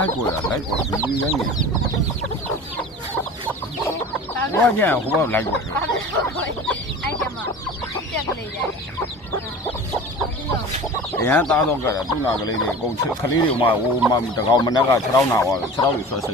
လိုက်过呀，来过，你人家。我见我来过。哎呀妈，这个嘞呀。人打到个了，都那个嘞的，够吃，可里的嘛，我嘛这个我那个吃到那哇，吃到就说是。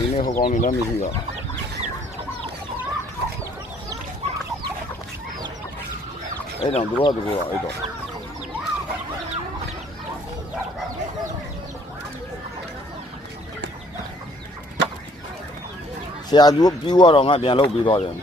ဒီနေ့ဟိုကောင်တွေလည်းမရှိတော့အဲ့တော့သူတို့ကအဲ့တော့ဆရာသူပြူတော့ငါပြန်လုပ်ပြီးသွားတယ်